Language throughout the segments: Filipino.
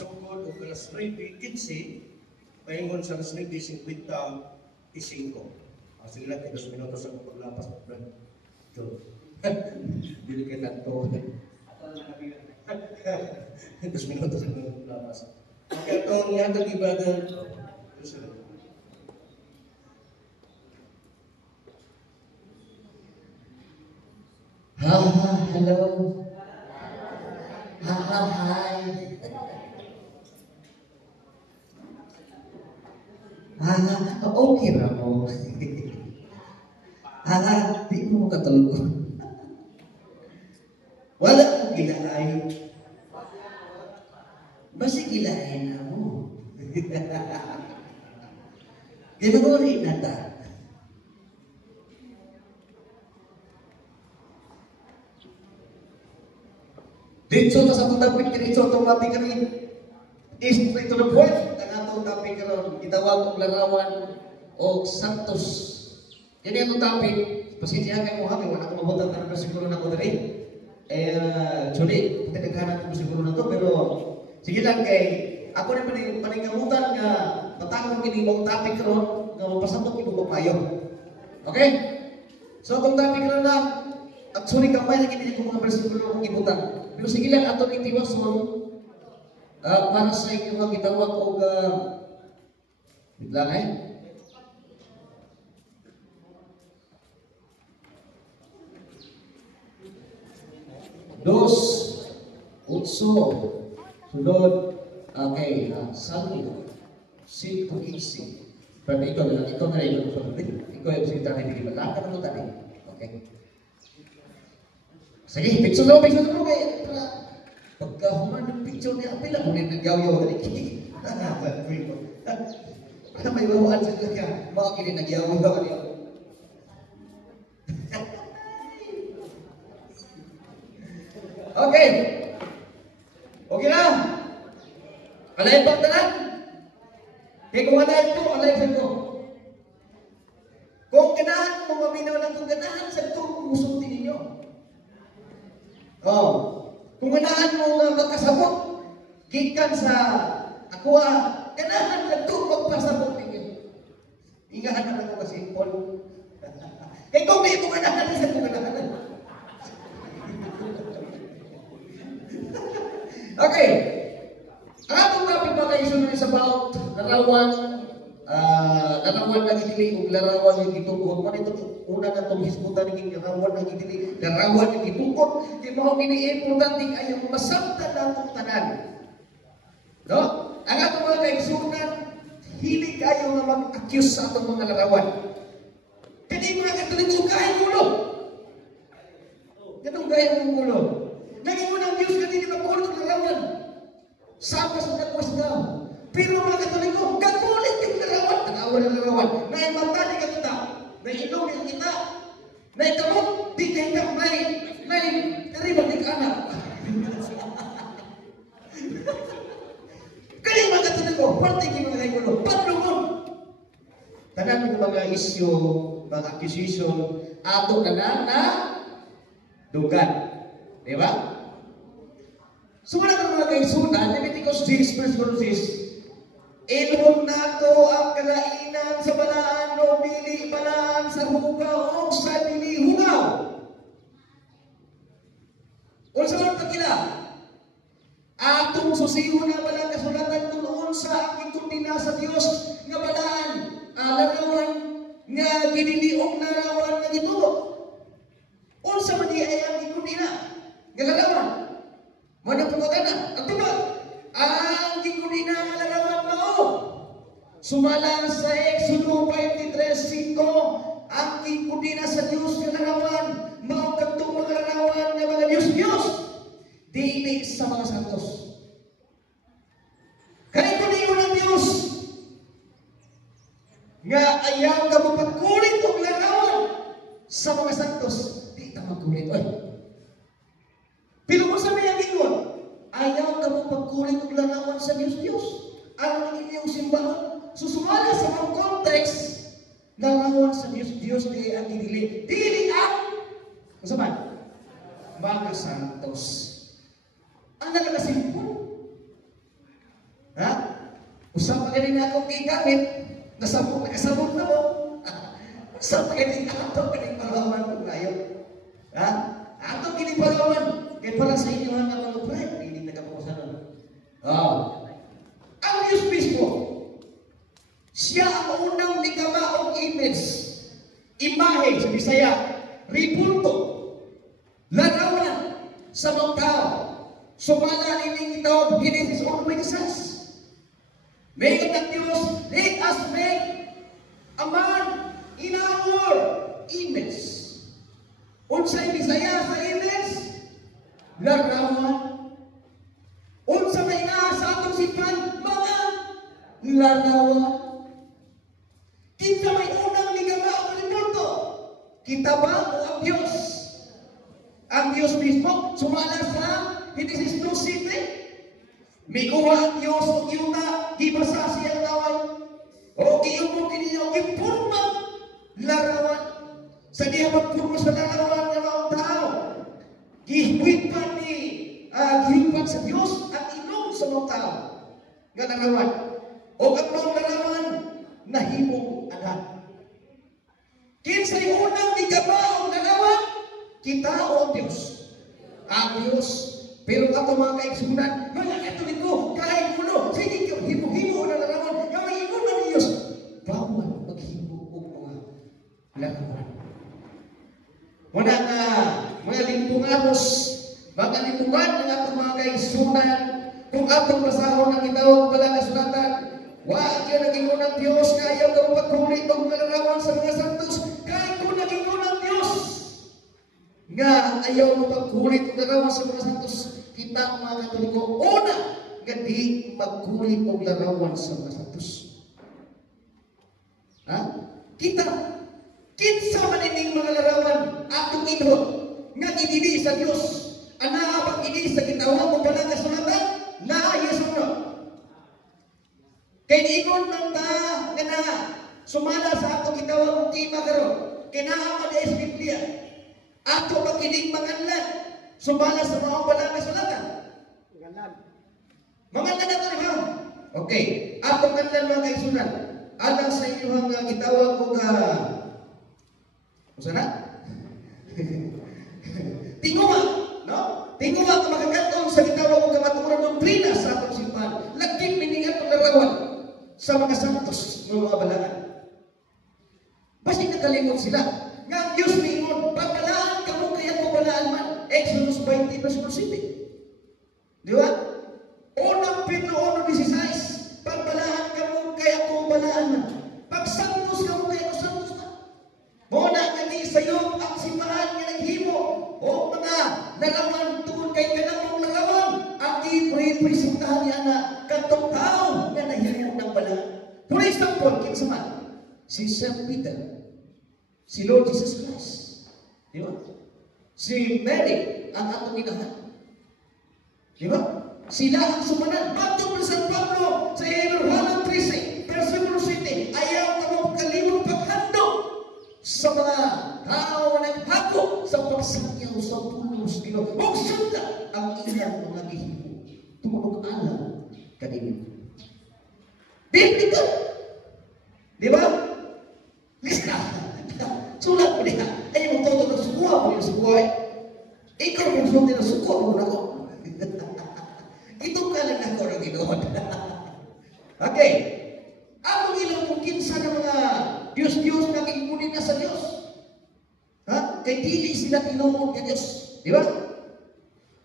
Tungkol o alas 9:15, paingon sa alas 9:55. Sige lang, 2 minutos ako paglapas. Ito. Dili ka na ito. 2 minutos ako paglapas. Okay, itong yatag ibadah. Hello. Hi. Okay ra mo. Di mo katulog. Wala kang gilaay. Basi gilaay na mo. Ginaguri na ta. Dito sa atong topic dito automatic rin is straight to the point. Ang atong topic karon gitawag og larawan o santos. Kini atong topic pasensya kay mo ha kay wala ko mabutang tanong siguro na ko diri. Actually, daghanan ko siguro na to pero sige lang kay ako rin paningkamutan nga patakon kini mong topic karon nga mapasabot ko payo. Okay? So atong topic karon na actually kamay na kini ko mga bersikulo kong gibutan. Pero sige lang ato ni tiwason para sa inyo nga gitawag og wait lang Dos, utso, sunod, okay, sali, sito, isi. Pero ikaw na rin ikaw yung sige tani, hindi ba? Lahat ka na tani. Okay. Sige, picture mo kay pagkahuman ng picture niya, pila mo rin nagyaw-yaw na rin. Ano may bawaan sa ka? Mga kini nagyaw-yaw niya. Okay. Okay na? Alay bang tanan? Kaya kung alay ko. Kung ganahan mo maminaw lang kung ganahan sa ito, musulti ninyo. Kung ganahan mo nga magkasabot, gikan sa ako ganahan sa ito, magpasabot ninyo. Ingahan na ako kasi Paul. Kaya kung may ito ganahan sa ito ganahan. Okay. Ang atong topic mga kaisunod is about larawan na gitili o larawan na gitungkod. Ano ito una na itong hisbutan ng larawan na gitili, larawan na gitungkod. Di mo importante ay masabtan na itong tanan. No? Ang atong mga kaisunod, hilig kayo na mag-accuse sa atong mga larawan. Kaya mga katulig kaya gulo. Ganun kaya mong gulo. Naging unang Diyos ka din magkulit ng larawan. Sama sa nagwas daw. Pero mga katoliko, kagulit yung larawan. Tanawan ng larawan. Naimata di ka kita. Nainom di ka kita. Naitamot di ka kita. Naitaribang di ka anak. Kaya mga katoliko, parte yung mga kaigulo. Padlungon. Tanan yung mga issue, mga accusation, ato na dugan. Diba? So wala ka mga kaisunan, Leviticus 6, verse 6, ilhom nato ang kalainan sa balaan o dili balaan sa hugaw o sa dili hugaw. O sa mga kakila, atong susiho na balang kasulatan tunoon sa aking kundina sa Diyos nga balaan, larawan nga giniliog na larawan nga gitubo. O sa madi ay ang kundina. Galalawan. Mana pagkakana. Ang tubag. Ang gigulina ang larawan mao. Sumala sa Exodo 23:5. Ang gigulina sa Diyos ng larawan. Mao katong mga larawan ng mga Diyos. Dili sa mga santos. Kaya ito niyo ng Diyos. Nga ayaw ka mapagkulit o larawan sa mga santos. Di ka magkulit. Pero kung sabi ang ingon, ayaw ka mo pagkulit ng larawan sa Diyos. Ang inyong simbahan. Susumala sa mga context, larawan sa Diyos di ang dinili. Dili ang, masaman, mga santos. Ang nagkasimpon. Usap pa ganin akong gigamit, nakasabot na mo. Usap pa ganin ato ganing palawan ko ngayon. Ha? Ato ganing palawan. Kaya pala sa inyo mga pre, hindi nagkapusan nun. Ang Diyos mismo, siya ang unang nagkamaong image, imahe sa Bisaya, ribulto, larawan sa mga tao. Sumala nining itawag Genesis 1:26. Mayroon ng Diyos, let us make a man in our image. Unsay Bisaya sa image? Larawan. Unsa may nga sa atong sipan? Mga larawan. Kita may unang ligama o kalimuto. Kita ba o ang Diyos? Ang Diyos mismo, sumala sa Genesis 2:7. May kuha ang Diyos o yuta, gibasa siyang tawag. O giyumo kiniyo, gipurma larawan. Sa diya magpurma sa larawan ng mga tao. Gihuwipan sa Diyos at inom sa mga tao. Nga larawan. O ang mga larawan, nahimong anak. Kinsay unang ligabaong larawan, kita o ang Diyos? Ang Diyos. Pero ato mga kaigsunan, mga katoliko, kahit ulo, sige kayo, himo-himo na larawan, yung may inunan ng Diyos. Bawal maghimo o mga larawan. Wala nga, mga limpungaros, mga limpungan ng atong mga kaigsunan, kung atong basahon ang itawag pala na sulatan, wag yan naging unang Diyos, kaya daw pagkulit ang mga larawan sa mga santos, kahit kung naging unang Diyos. Nga ayaw mo pagkulit ang larawan sa mga santos, kita ang mga katoliko, una, nga di magkulit ang larawan sa mga santos. Ha? Kita, kinsa manining mga larawan, atong inhot, nga idili sa Diyos, anaabang ini sa gitawag mo pala na sulatan, naayos mo. Kaya ingon ng ta, nga na, sumala sa ato gitawag mong kima karon, kinaaman na Biblia. Ato makinig manganlan, sumala sa mga pala na sulatan. Manganlan na ito, ha? Okay, ato manganlan mga kaisunan, alang sa inyo ang gitawag mo ka, sana? Tinguma, no? Tinguma ka makakatong sa gitawag mo kamaturan ng trina sa atong simpan. Laging miningat ng larawan sa mga santos ng mga balangan. Basta nakalimot sila. Nga ang Diyos mingon, pagkalaan ka mo kaya ko balaan man. Exodus 20:7. Di ba? Unang Pedro 1:16. Pagkalaan ka mo kaya ko balaan man. Pag santos ka mo kaya ko santos na. Muna nga ni sayo ang simbahan nga naghimo o mga larawan tungkol kay kanamong larawan ang i-representahan niya na katong tao na nahimo ng balaan. For example, kinsa man? Si St. Peter, si Lord Jesus Christ, di ba? Si Mary, ang atong inahan, di ba? Sila ang sumanan. Matong San Pablo sa Hebrew 13:7, ayaw ka mo kalimot paghandog sa mga tao naghako sa pagsakyaw sa pulos Ginoo. Huwag sunda ang iyang mga gihimo. Tumulog alam kanino. Biblikal. Di ba? Lista. Sulat mo niya. Ayaw mo todo ng sukuha mo yung sukuha. Ikaw yung sulit ng sukuha mo na ko. Ito ka lang ako ng Ginoo. Okay. Ang ilang kung kinsa ng mga Diyos-Diyos na kikunin na sa Diyos. Ha? Kay dili sila tinuod ka Diyos. Di ba?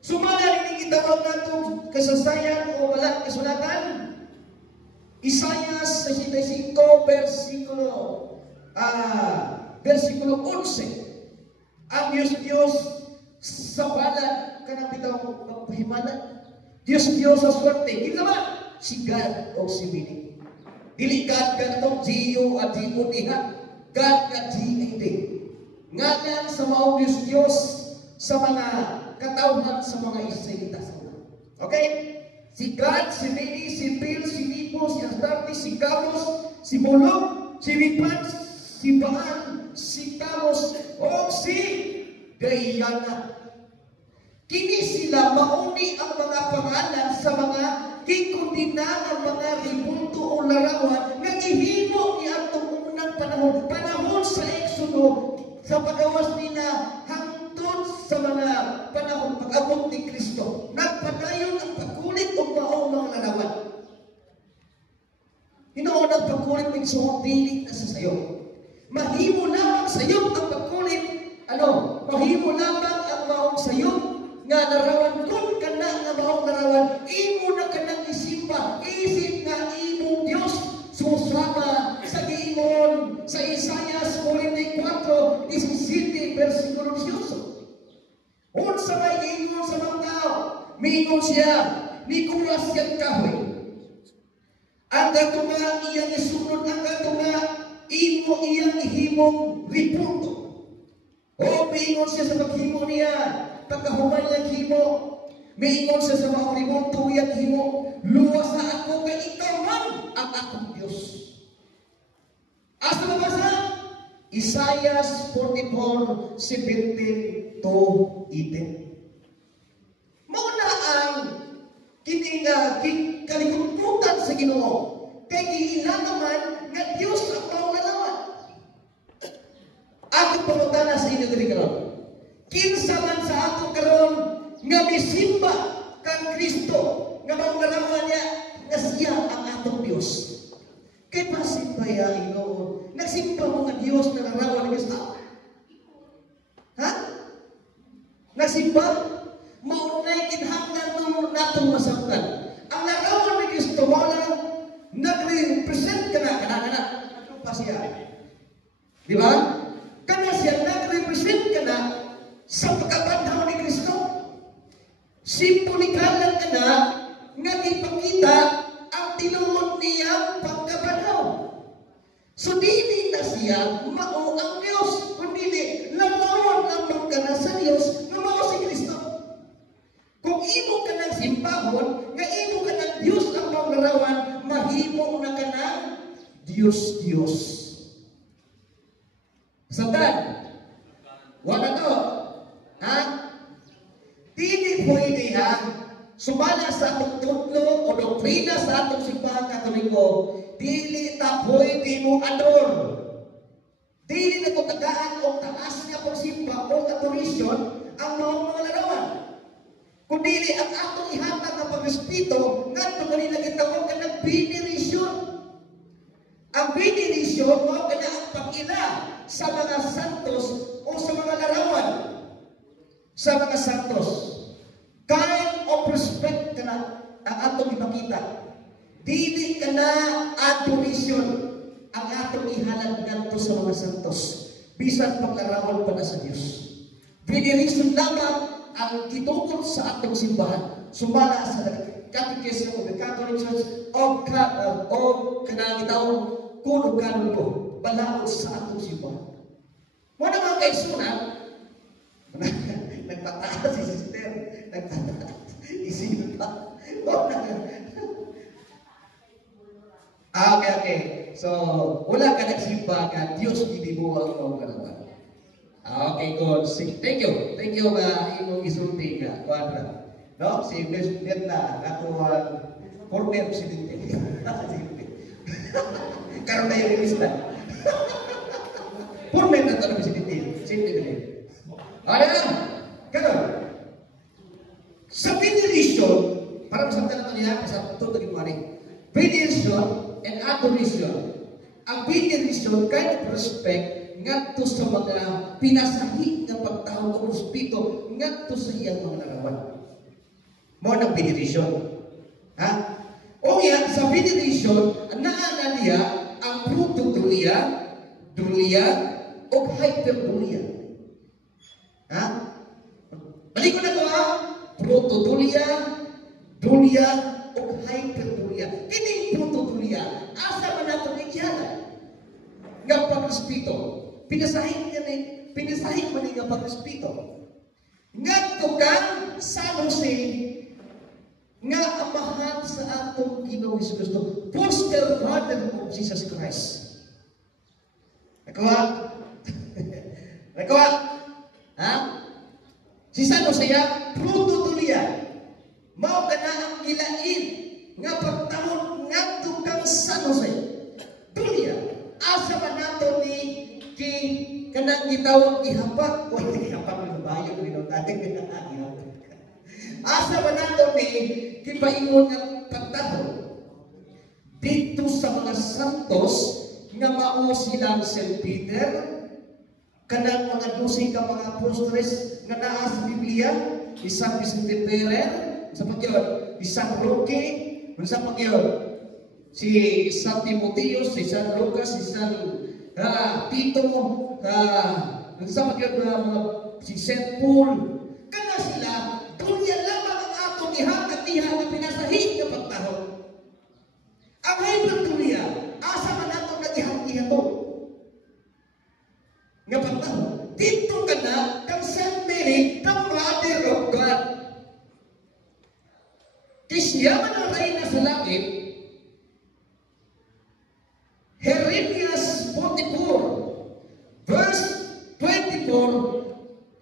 Sumala rin itawag na itong kasasayan o walang kasulatan. Isaiah 65, versikulo 11. Ang Diyos-Diyos sa balat kanang bitaw pagpahimalan. Diyos-Diyos sa swerte. Kita ba? Si God o si Bini. Dili God ka itong G.O. at G.O. diha. God ka G.A.D. Ngalan sa mga Diyos-Diyos sa mga katawhan sa mga Israelita. Okay? Si God, si Bini, si Bill, si Nipo, si Astarte, si Gamos, si Molok, si Ripan, si Baal, si Tamos, o si Diana. Kini sila mauni ang mga pangalan sa mga kikundina ang mga ribulto o larawan nga gihimo ni atong unang panahon sa Exodo sa pagawas nila hangtod sa mga panahon pag-abot ni Kristo. Nagpadayon ang pagkulit o maong mga larawan. Hinoon ang pagkulit ng suot dili na sa sayo. Mahimo lamang sayo ang pagkulit. Mahimo lamang ang maong sayo nga larawan kung kana nga maong larawan imo na kanang isimba isip nga imong Dios susama sa giingon sa Isaias 44:17 versikulo 18. Unsa may giingon sa mga tao? Miingon siya ni kuras siyang kahoy. Ang katunga iyang isunod ang katunga imo iyang ihimong ribulto. O miingon siya sa paghimo niya pagkahuman niyang himo, miingon siya sa mga ribulto iyang himo, luwas na ako kay ikaw man ang akong Diyos. Asa mabasa? Isaias 44:17-18. Mauna ang kalikututan sa Ginoo kay giilang man nga Dios ang maulalawan. Ako pangutana sa inyo diri karon. Kinsa man sa ato karon nga misimba kang Kristo nga maulalawan niya nga siya ang atong Dios. Kay pasimba ya Ginoo. Nagsimba mo nga Dios na larawan ni Kristo. Ha? Nagsimba? Maunay kinahanglan mo natong masabtan. Ang larawan ni Kristo wala nagre-represent kana. Ano pa siya? Di ba? Kana siya nagre-represent kana sa pagkabanhaw ni Kristo. Simbolikalan kana nga ipakita ang tinuod niyang pagkabanhaw. So dili na siya mao ang Dios, kundi larawan lamang kana sa Dios nga mao si Kristo. Kung imo ka ng simbahon, nga imo ka ng Diyos ang maglarawan, mahimo na ka ng Diyos. Satan, wala to. Ha? Dili pwede ha, sumala sa atong tutlo o doktrina sa atong simbahan Katoliko, dili ta pwede mo ador. Dili na ko tagaan o taas nga pagsimba o adoration ang mga larawan. Kundili ang atong ihatag ng pag-espito ngadto kanila gitawag ka ng veneration. Ang veneration mao kana ang pag-ila sa mga santos o sa mga larawan sa mga santos. Kind of respect kana ang atong ipakita. Dili kana adoration ang atong ihalad ngadto sa mga santos bisan paglarawan pa na sa Dios. Veneration lamang ang gitukod sa atong simbahan sumala sa Catechism of the Catholic Church of kanang gitawag kuno kanungo balaod sa atong simbahan. Mo na mga kaigsunan nagpataas si sister, nagpataas isimba. Okay. So, wala ka nagsimba ka, Diyos gibibuang mo ka naman. Okay, good. Thank you. Thank you, imong isulti ka. Kuadra. No? Si Mirna, natuwag former presidente. Karoon na yung lista. Former na ito na presidente. Simple na yun. Ano? Karoon. Sa veneration, para masamtan na ito niya, sa tuto ni Kuwari. Veneration and adoration. Ang veneration, kind of respect, ngadto sa mga pinasahi nga pagtawag o respito ngadto sa iyang mga larawan. Mao nang veneration. Ha? O yan, sa veneration, naana niya ang protodulia, dulia, o hyperdulia. Ha? Balik ko na ito ha? Protodulia, dulia, o hyperdulia. Kining protodulia, asa man nato ikiyanan nga pag-respito. Pinasahig mo nga pag-respito. Ngadto kang San Jose nga amahan sa atong Ginoong Jesucristo, foster father of Jesus Christ. Nakuha? Ha? Si San Jose protodulia. Mao kana ang gilain kang San Jose. Dulia, asa man nato ni ki kanang gitawag gihapak, o hindi gihapak ng bayan, minutating gihapak. Asa man nato ni kipaingon nga pagtaho dito sa mga santos nga mao silang St. Peter, kanang mga 12 ka mga apostoles nga naa sa Biblia, si San Vicente Ferrer, sa pagyon, si San Roque, sa pagyon, si San Timoteo, si San Lucas, si San Tito, sa pagyon, si St. Paul, kana sila, dunya lamang ang atong ihatag-iha na pinasahig na pagtaho. Ang hyperdulia, asa man atong nag-ihatag-iha to? Nga pagtaho, dito ka na kang St. Mary, the Mother of God. Kisya man ang reyna sa langit, Jeremias 44, verse 24,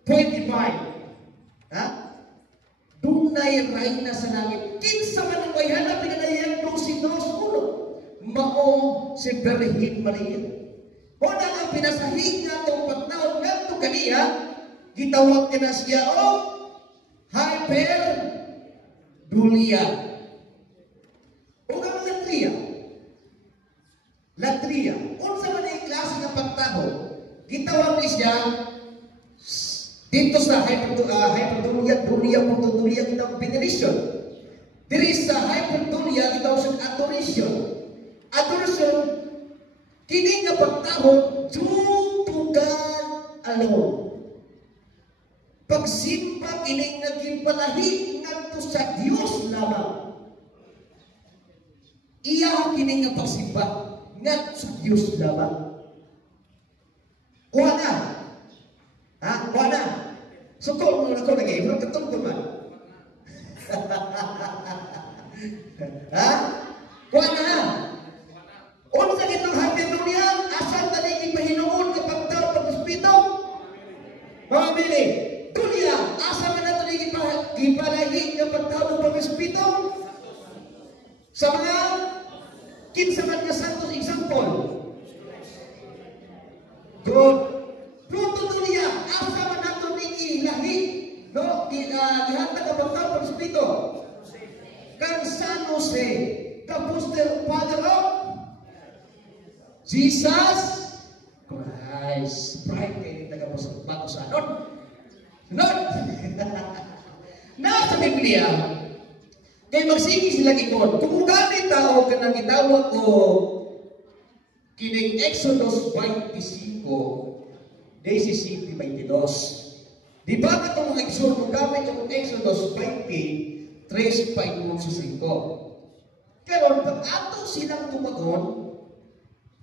25. Dunay reyna sa langit. Kinsa man ang wayhana pinanayang 12:2, mao si Birhen Maria. O na ang pinasahig nga itong pagnaon nga ito kaniya, gitawag ka na siya o hyperdulia. O ang latria. Latria. Unsa man ang klase ng pagtaho, gitawag ni siya dito sa hyperdulia, dulia, gitawag veneration. Diri sa hyperdulia, gitawag siya adoration. Adoration, kini nga pagtaho, to God alone. Pagsimba, kini nga ginpalahi ngadto sa Dios lamang. Iya kini nga pagsimba ngadto sa Dios lamang. Kuha na. Kuha na. So, kung mo na ko lagi, mo katungkol man. Kuha na. Unsa sa gitong hyperdulia, asan tali ipahinuon kapag daw pag-hospital? Mga bili, dulia, asa man nato ni ipalahi kapag daw pag-hospital? Sa mga kinsa man nga santos example. Good. Protodulia, asa man nato ni ilahi, no? Ihatag kapag daw pag-hospital. Kang San Jose, the foster father of Jesus Christ. Pride kayo yung taga-bato sa anon. Sunod! Nasa Biblia, kaya magsigi sila gingon, kung gamit tao ka nang itawag ko kining Exodus 25, 17-22. Di ba ka itong mga Exodus, kung gamit yung Exodus 20, 3-5-5. Pero pag ato silang tumagon,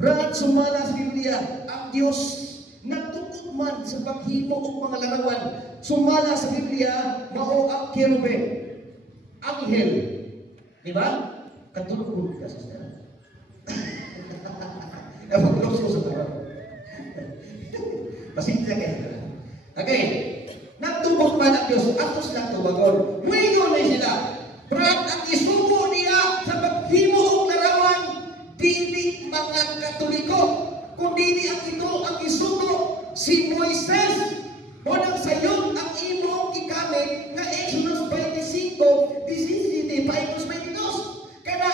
Brad, sumala sa Biblia, ang Diyos nagtukod man sa paghimo og mga larawan. Sumala sa Biblia, mao ang kerubin, anghel. Di ba? Katulog ka, sister. Napag-lokso sa tawag. Pasensya kayo. Okay. Nagtukod man ang Diyos, atos lang tubagon. Muigo na sila. Brad, ang isubo niya sa paghimo og larawan, dili mga Katoliko, kundi ang ito ang isugo si Moises. O nang sayon ang imong gikamit nga Exodus 25, 17, 22. Kaya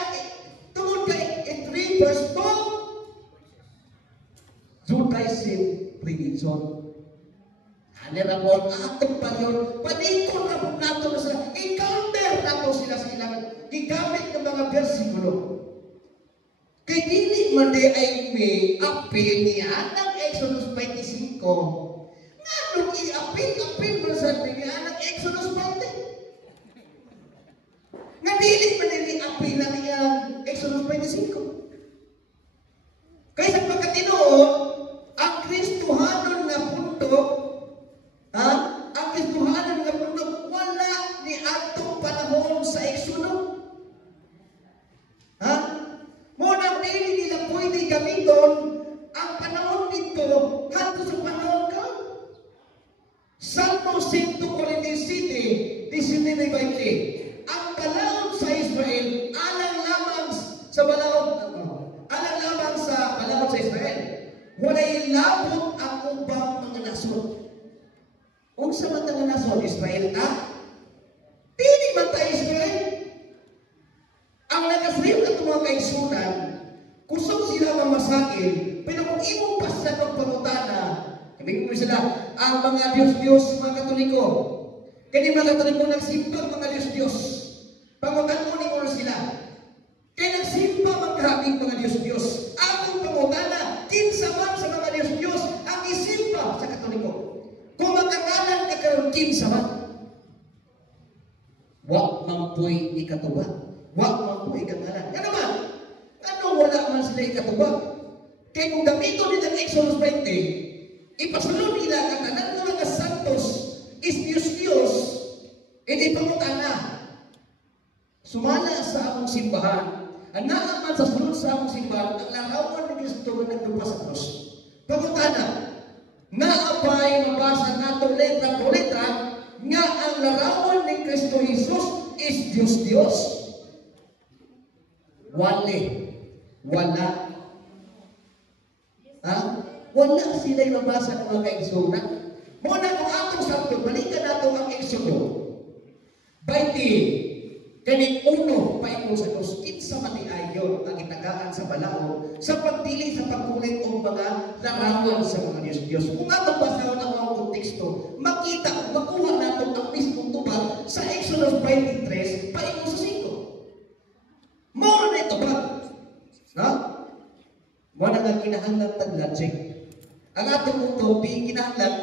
tungod kay 3 verse 2, Judaism religion. Hanera po, atong pa yun, panikon na po nato na sila, i-counter nato sila sa ilang gigamit ng mga versikulo. Kaya dili man di ay may apil niya ng Exodus 25. Nga nung i-apil man sa niya ng Exodus 20. Nga dili man di apil na niya Exodus 25. Kaya sa pagkatinoon, ang Kristohanon nga punto, ang Kristohanon nga punto, wala ni atong panahon sa Exodus. Muna dili nila pwede gamiton ang panahon dito hanto sa panahon ka. Salmo 147, 19-20. Ang balaod sa Israel alang lamang sa balaod nailabot ang ubang mga nasod. Unsa man nga nasod? Israel ta? Dili man ta Israel. Ang nag-Israel at mga kaigsunan, kusog sila mamasakil, pero kung imong pasya ng pangutana, hindi ko sila, ang mga Diyos-Diyos, mga Katoliko, kaya mga Katoliko nagsimpa mga Diyos-Diyos, pangutan mo ni sila, kaya nagsimpa magkahabing mga Diyos-Diyos, akong pangutana, kinsa man sa mga Diyos-Diyos, ang isimpa sa Katoliko. Kung magkangalan ka karon kinsa man, wak mampuy ikatuba, wak mampuy ikangalan. Ano man? Ano wala man sila ikatuba? Kaya kung gamito nila ang Exodus 20, ipasulod nila ang tanan ng mga santos is Diyos-Diyos, hindi pangutana. Sumala sa among simbahan, ang naaman sa sulod sa among simbahan, ang larawan ng Kristo na naglupa sa krus. Pangutana, naapay mabasa nato letra po letra, nga ang larawan ni Kristo Jesus is Diyos-Diyos. Wala. Ha? Wala sila'y mabasa ng mga kaigsunan. Muna kung atong sakto, balikan nato ang Exodo 20, kaning uno, paingon sa Diyos, kinsa man ni ayon ang itagaan sa balao, sa pagdili sa pagkulit o mga larawan sa mga Diyos-Diyos. Kung atong basahon ang mga konteksto, makita, makuha nato ang mismong tubag sa Exodus 23, paingon sa 5. More na ito ba? No? Muna nga kinahanglan tag-logic. Ang atong mundo, di kinahanglan,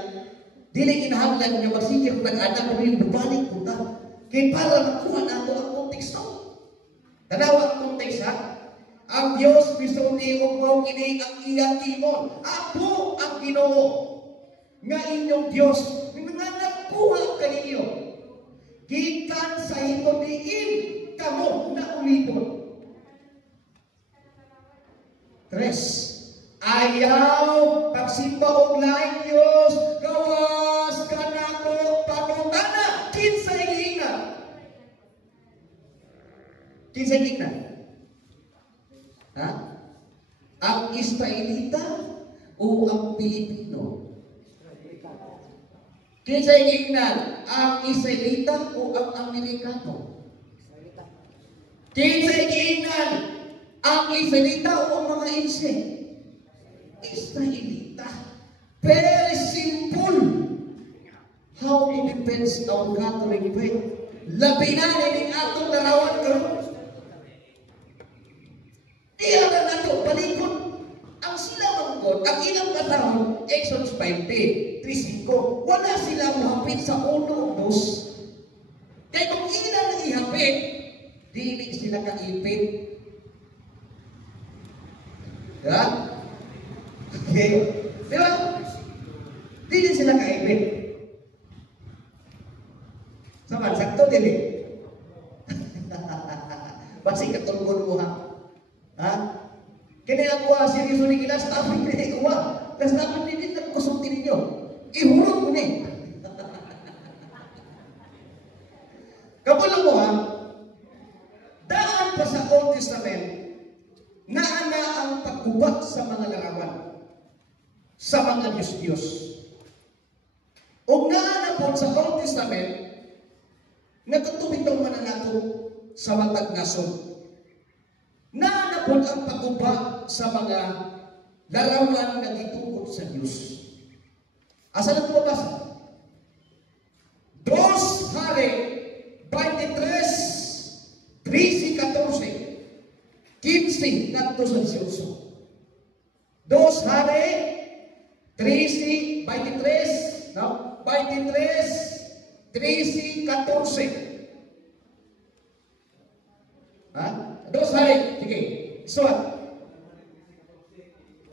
dili kinahanglan nga magsigil ng anak o yung bubalik ko na. Kaya para makuha nato ang konteksto. Tanawa ang kontekst ha? Ang Diyos misulti o mo kini ang iyang kimon. Ako ang Ginoo. Nga inyong Diyos, nga nakuha kaninyo. Gikan sa hipodiin, kamo na ulipon. 3. Ayaw pagsimba og laing Diyos, gawas ka nako pangutana, kinsa ihinga. Kinsa ihinga? Ha? Ang Israelita o ang Pilipino? Kinsa ihinga? Ang Israelita o ang Amerikano? Kinsa ihinga? Ang Israelita o ang mga inse? Israelita. Very simple. How it depends on Catholic faith. Labi na rin atong larawan karon. Iya na nato palikod. Ang sila mangkot, ang ilang patahon, Exodus 20, 3:5, wala sila mahapit sa uno o dos. Kaya kung ilang nang ihapit, dili sila kaipit. Ya? Okay. Diba? Dili sila kaibig. Sama, sakto dili. Basi katulgon mo ha. Ha? Kini ako seryoso ni kilas tapos hindi ko ha. Kasi tapos hindi nagkusog din ninyo. Ihurot mo ni. Kapulo mo ha. Daan pa sa Old Testament, naana ang pagkubat sa mga larawan, sa mga Diyos-Diyos. O naana po sa Old Testament, nagkatubitong mananato sa matag nasod. Naana po ang pagkubat sa mga larawan na gitungkol sa Diyos. Asa na tumabasa? 2 Hari 23, 13-14. 15 ngadto sa 18. 2 Hari 13, 23, no? 23, 13-14. Ha? 2 Hari, sige. Suat.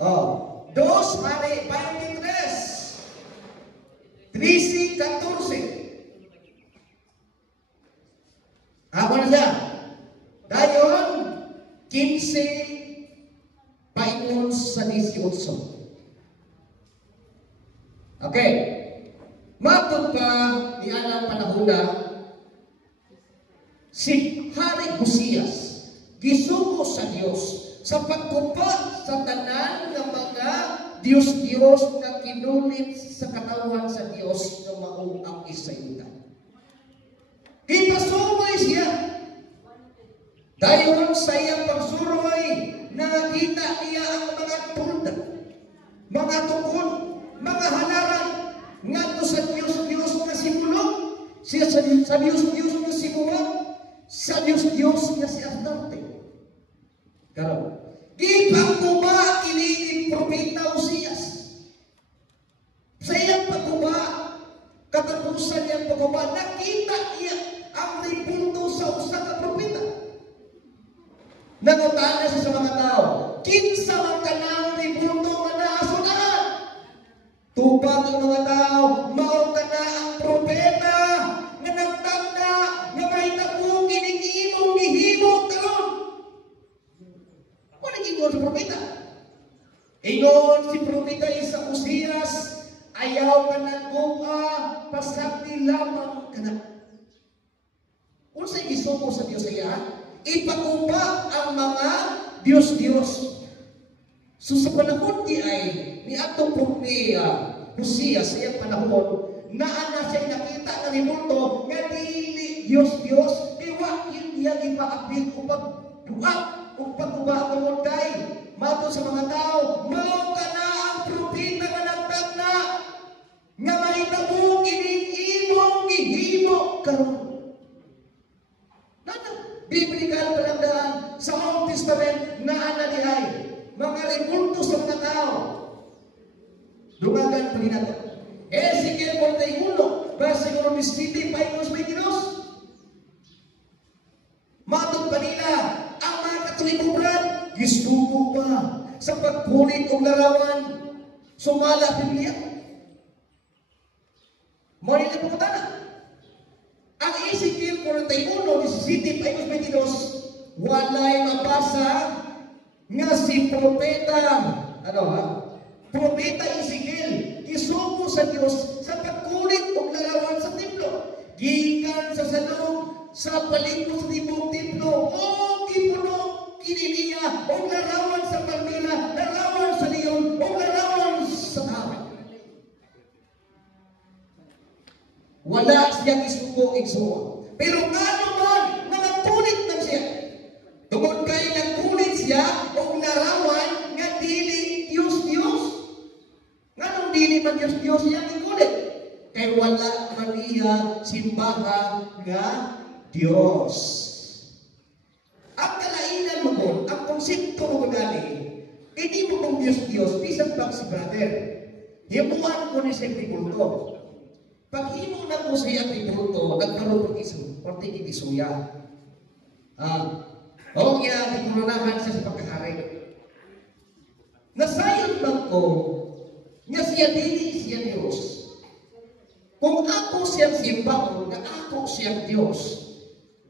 Oh, 2 Hari 23, 13-14. Ako na siya. Dayon 15 paingon sa 18. Okay. Matod pa ni anang panahon na si Hari Hosias gisugo sa Dios sa pagkupa sa tanan ng mga Diyos nga kinulit sa katawan sa Diyos nga maong ang isayutan. Ipasuroy siya. Dayon sa iyang pagsuroy, nakita niya ang mga tulda, mga tukon, mga halaran, ngadto sa Diyos nga simulog, siya sa Diyos nga simuwag, sa Diyos nga si Astarte. Karon, ipagkuba kini propeta Uzias. Sa iyang pagkuba, katapusan niyang pagkuba, nakita niya ang ripunto sa usa ka propeta. Nangutana siya sa mga tao, kinsa man kanang ripunto nga naasunan? Tubag ang mga tao, mao kana ang propeta nga nagtanda nga mahitabo kining imong gihimo karon. Ano nag-ingon sa propeta? Ingon si propeta sa Uzias, ayaw ka ng buka, pasakti lamang ka na. Unsay gisugo sa Dios iya? Ipakuba ang mga Diyos-Diyos. So sa panahon di ay ni atong propeta Uzias sa iyang panahon, naana siya nakita na ribulto nga dili Diyos-Diyos, iwa yun niya ipaapil upag duha, upag kuba tungod kay mato sa mga tao, mao ka na ang propeta nga nagtagna nga mahitabo kining imong gihimo karon. Biblikal palandaan sa Old Testament na ana di ay mga ribulto sa mga tao. Dumagan pa rin nato. Ezekiel 41, versikulo 17, painos 22. Matod pa nila ang mga katulikuran, gisugo pa sa pagkulit o larawan, sumala Biblia. Mo nila pagkatana. Ang Ezekiel 41, 17, painos 22, walay mabasa nga si propeta, propeta Ezekiel, gisugo sa Dios sa pagkulit o larawan sa templo. Gikan sa salong sa palingkod sa tibok templo, o gipuno kininiya o larawan sa palmila, larawan sa leon, o larawan sa tao. Wala siyang isugo igsuon. Pero nga naman, nagkulit na siya. Tungod kay nagkulit siya o larawan nga dili Diyos-Diyos. Nga nung dili man Diyos-Diyos siya nagkulit. Kay wala man iya simbahan nga Diyos. Ang kalainan mo ko, ang konsepto mo gani, hindi mo kong Diyos-Diyos, bisan pang si brother. Himuan ko ni sa kulto. Pag himo na ko sa iyang ipruto, nagkaroon ng iso, o tigil isuya. O kaya, tikurunahan siya sa pagkahari. Nasayot lang ko, nga siya dili siya Diyos. Kung ako siyang simbaon, na ako siyang Diyos,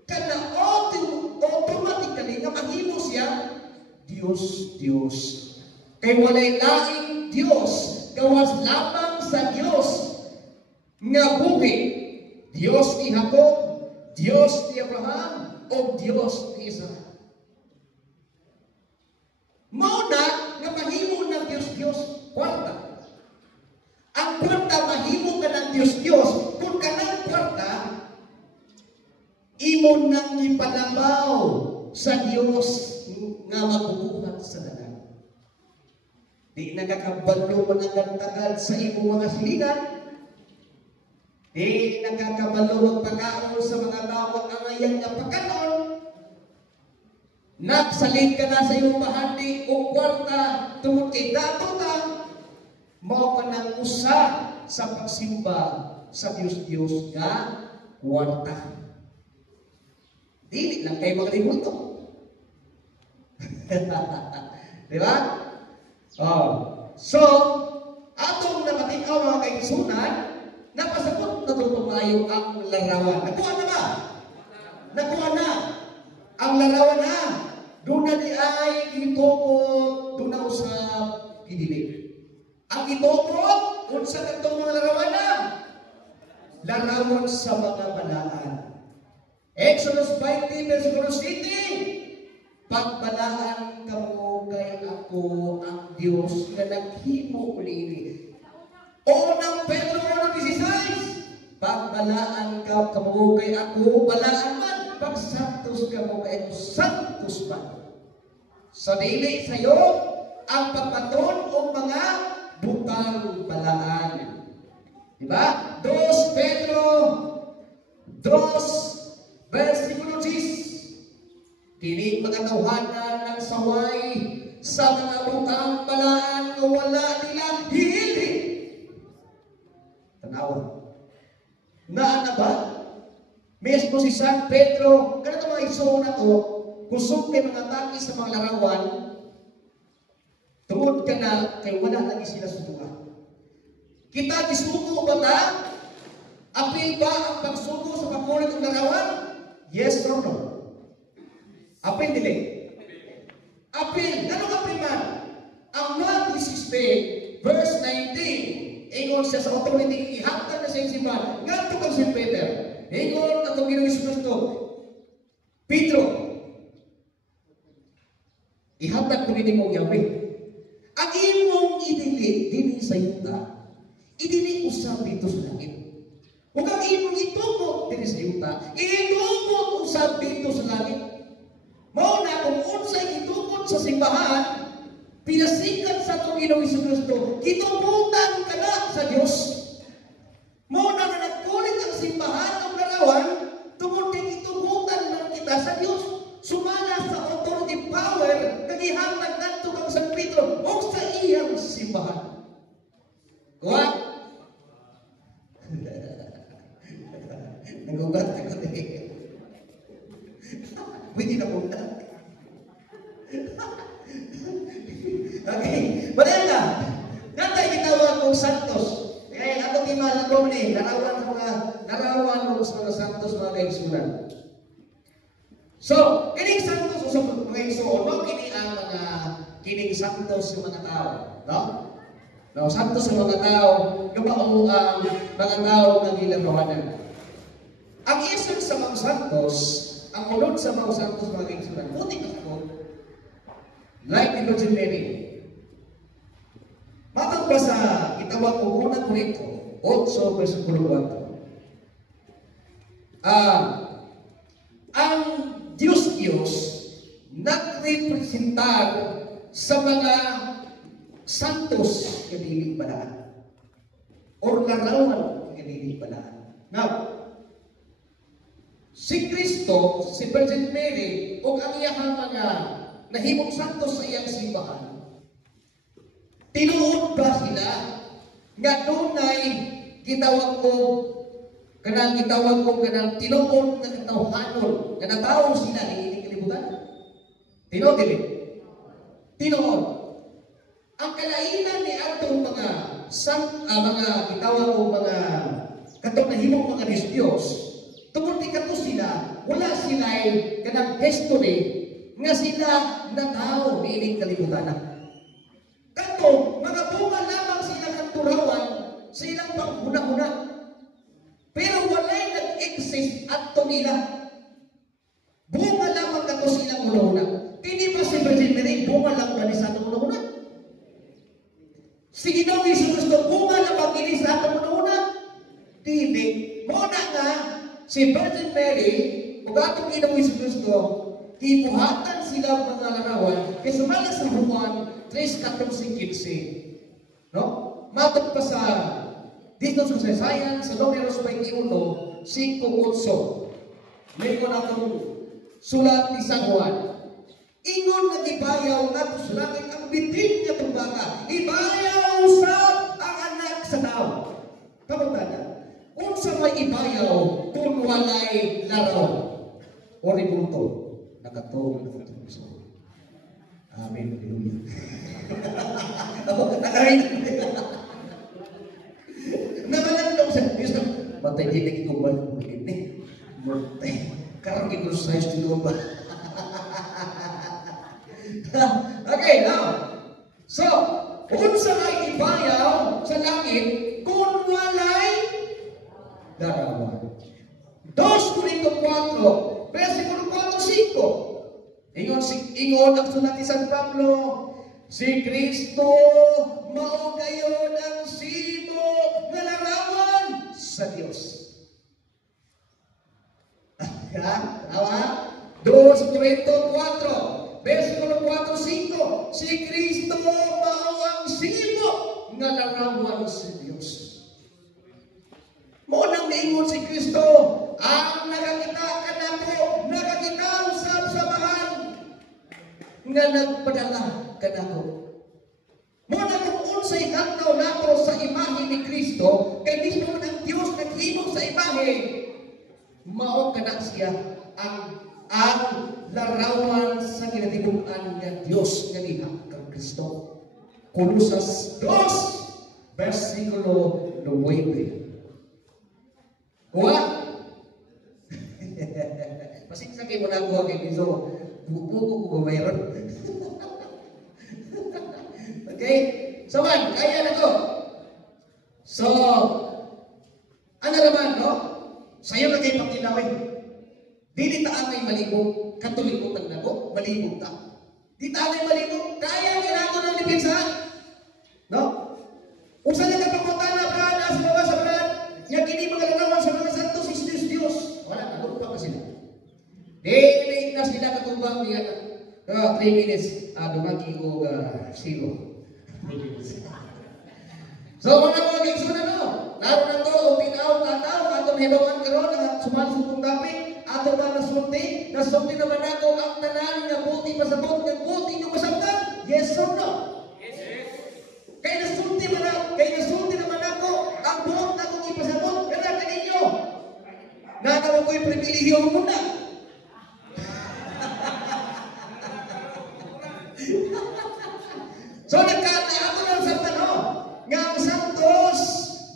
kana automatically, nga mahimo siya, Diyos. Kay walay laing Diyos, gawas lamang sa Diyos, nga buhi, Diyos ni Jacob, Diyos ni Abraham, o Diyos ni Israel. Mauna, nga mahimo ng Diyos, kwarta. Ang kwarta, mahimo ka ng Diyos, kung ka ng kwarta, imo nang ipalabaw sa Diyos nga magbubuhat sa dalan. Di nakakabalo man ang tagad sa imo mga silingan, di nagkakabalo ang pagkaon sa mga tawag ang ayan nga pagkaon. Nagsalig ka na sa iyong bahandi o kwarta tungkol kay dato ka, mao ka ng usa sa pagsimba sa Diyos nga kwarta. Dili lang kayo mga limuto. Di ba? So, atong namatikaw mga kaigsunan, napasabot na itong tumayo ang larawan. Nakuha na ba? Nakuha na. Ang larawan na. Doon na di ay itokot, doon na usap, kidilig. Ang itokot, kung saan itong mga larawan na? Larawan sa mga balaan. Exodus 20, versikulo 7. Pagbalaan kamo kay ako ang Diyos na naghimo niini. Unang Pedro 1:16, pagbalaan ka kamo kay ako, balaan man, pagsantos ka mo kay ako, santos man. Sa dili sayo, ang pagpaton o mga butang balaan. Diba? 2 Pedro 2, versikulo 10. Kini mga tawhanan ng saway sa mga butang balaan na wala nila hili. Tanawa. Na ba? Mismo si San Pedro, kanito mga igsoon na to, kusog kay mga taki sa mga larawan, tungod ka na kay wala lagi sila sutuha. Kita gisugo ba ta? Apil ba ang pagsugo sa pakulit ng larawan? Yes or no? Apil dili? Apil. Ano apil man? Ang 1:16, verse 19, ingon siya sa authority, ihatag na sa simbahan, nga ito kang si Peter. Ingon at ang Ginoong Kristo, Pedro, ihatag ko rin mong Yahweh. Ang imong idili, dili sa yuta, idili usap dito sa langit. Huwag ang imong itukot dili sa yuta, itukot usap dito sa langit. Mauna kung unsay itukot sa simbahan, pinasikat sa itong Ginoong Kristo, kitubutan ka na sa Diyos. Mauna na nagkulit ang simbahan ng larawan, tungkol kay itubutan lang kita sa Diyos. Sumala sa authority power, kagihatag nato kang San Pedro, o sa iyang simbahan. Kuha? Nagugat ako din. Pwede na punta. Okay, balenda. Natay gitawag kong Santos. Kaya ato kimalagom ni, larawan sa mga Santos mga kaigsunan. So, kining Santos sa mga kaigsunan, no? Kining Santos sa mga tao, no? No, Santos sa mga tao, yung mga tao ng ilang kawanan. Ang isang sa mga Santos, ang unod sa mga Santos mga kaigsunan, puti ka like the Virgin Mary. Matang pa sa itawag ko unang Korinto 8 versikulo 1. Ang Diyos nagrepresentar sa mga santos kadili balaan or larawan kadili balaan. Now, si Kristo, si Virgin Mary, o ang iyang mga nahimong santos sa iyang simbahan, tinuod ba sila nga dunay gitawag ko kanang tinuod nga katawhanon nga natawo sila ni kalibutan? Tinuod dili? Tinuod. Ang kalainan ni atong mga gitawag ko mga katong nahimong mga Diyos, tungod ni kato sila, wala sila'y kanang history nga sila natawo ni ining kalibutan. Kato, mga bunga lamang sila ng turawan sa ilang panghuna-huna. Pero walay nag-exist ato nila. Bunga lamang kato silang una-una. Hindi ba si Virgin Mary, bunga lang ba ni sa atong una-una? Si Ginoong Kristo, bunga lamang ini sa atong una-una? Hindi. Muna nga, si Virgin Mary, o atong Ginoong Kristo, ipuhatan sila mga larawan kaya sumala sa Juan 3:14-15. No? Matag pa sa dito sa Sayan, sa Números 21, 5:8. May ko na itong sulat ni San Juan. Ingon na ibayaw nga sa langit ang bitin niya itong baka. Ibayaw sa ang anak sa tao. Pagkatana, kung sa may ibayaw, kung walay laraw o ribulto, nakatulog na ito. Amen. Nakarin. Namalan lang sa Diyos na matay din na kikumbal mo ini. Matay. Karang exercise dito ba? Okay, now. So, kung sa may ibayaw sa langit, kung walay larawan. 2 Korinto 4, versikulo 4-5. Ingon ang sulat ni San Pablo, Si Kristo mao gayud ang simo nga larawan sa Dios. Tawa? 2 Korinto 4, versikulo 4-5. Si Kristo mao ang simo nga larawan sa Dios. Mo nang niingon si Kristo, ang nakakita kanako, nakakita ang samahan nga nagpadala kanako. Mo na kung unsay hangnaw nato sa imahe ni Kristo, kay mismo ang Dios naghimo sa imahe, mao kana siya ang larawan sa kinatibuk-an nga Dios nga diha kang Kristo. Colosas 2, versikulo 9. Kuha? Pasensya kayo mo na kuha kay Bizo. Buko ko mayroon. Okay? So man, kaya na to. So, ano naman, no? Sa'yo na kayo pakilawin. Dili taan ay malibog. Katoliko tag nako, malibog ta. Di taan ay malibog. Kaya ginako ng dipinsahan. No? Kung saan nagkapagputana ka na sa baba sa brad, nga kini mga larawan sa mga santos is Diyos. Wala, nagulpa pa sila. Dili na sila katumbang niya na 3 minutes. Dumaki ko 0. So, mga kaigsuna, no? Laro na to, tinaw, tataw, atong hibawan karon at sumansutong topic, ato ba nasulti naman ako ang tanan nga buti pasabot, nga buti nga masabtan? Yes or no? Yes. Kaya nasulti naman ako ang buot na kong ipasabot, kaya kaninyo. Nanawa ko'y pribilehiyo muna. So, nagkataako lang sa tanong, nga ang santos,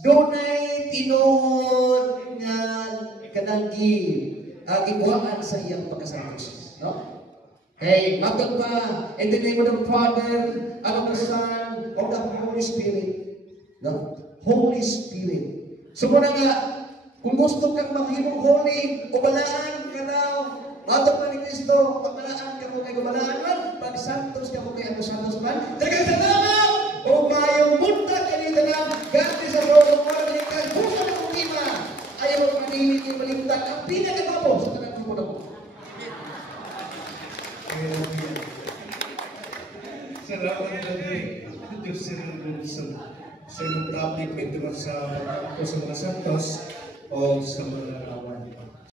dunay tinuod nga kananggi ikuhaan sa iyang pagkasantos. No? Hey, matag pa, in the name of the Father, and of the Son, of the Holy Spirit. No? Holy Spirit. So, muna nga, kung gusto kang maghimong holy, ubalaan ka na, matag pa ni Kristo, pagbalaan ka mo kay gubalaan man, pag santos ka mo kay ang santos man, dagang sa tama, o mayong munta kanina na, ganti sa loob ng mga balikan, kung sa mga lima, ayaw mo panilin yung balikan, ang pinagagapo sa tanang mo na mo. Salamat na rin. Diyos sa mga topic, may tungkol sa mga santos o sa mga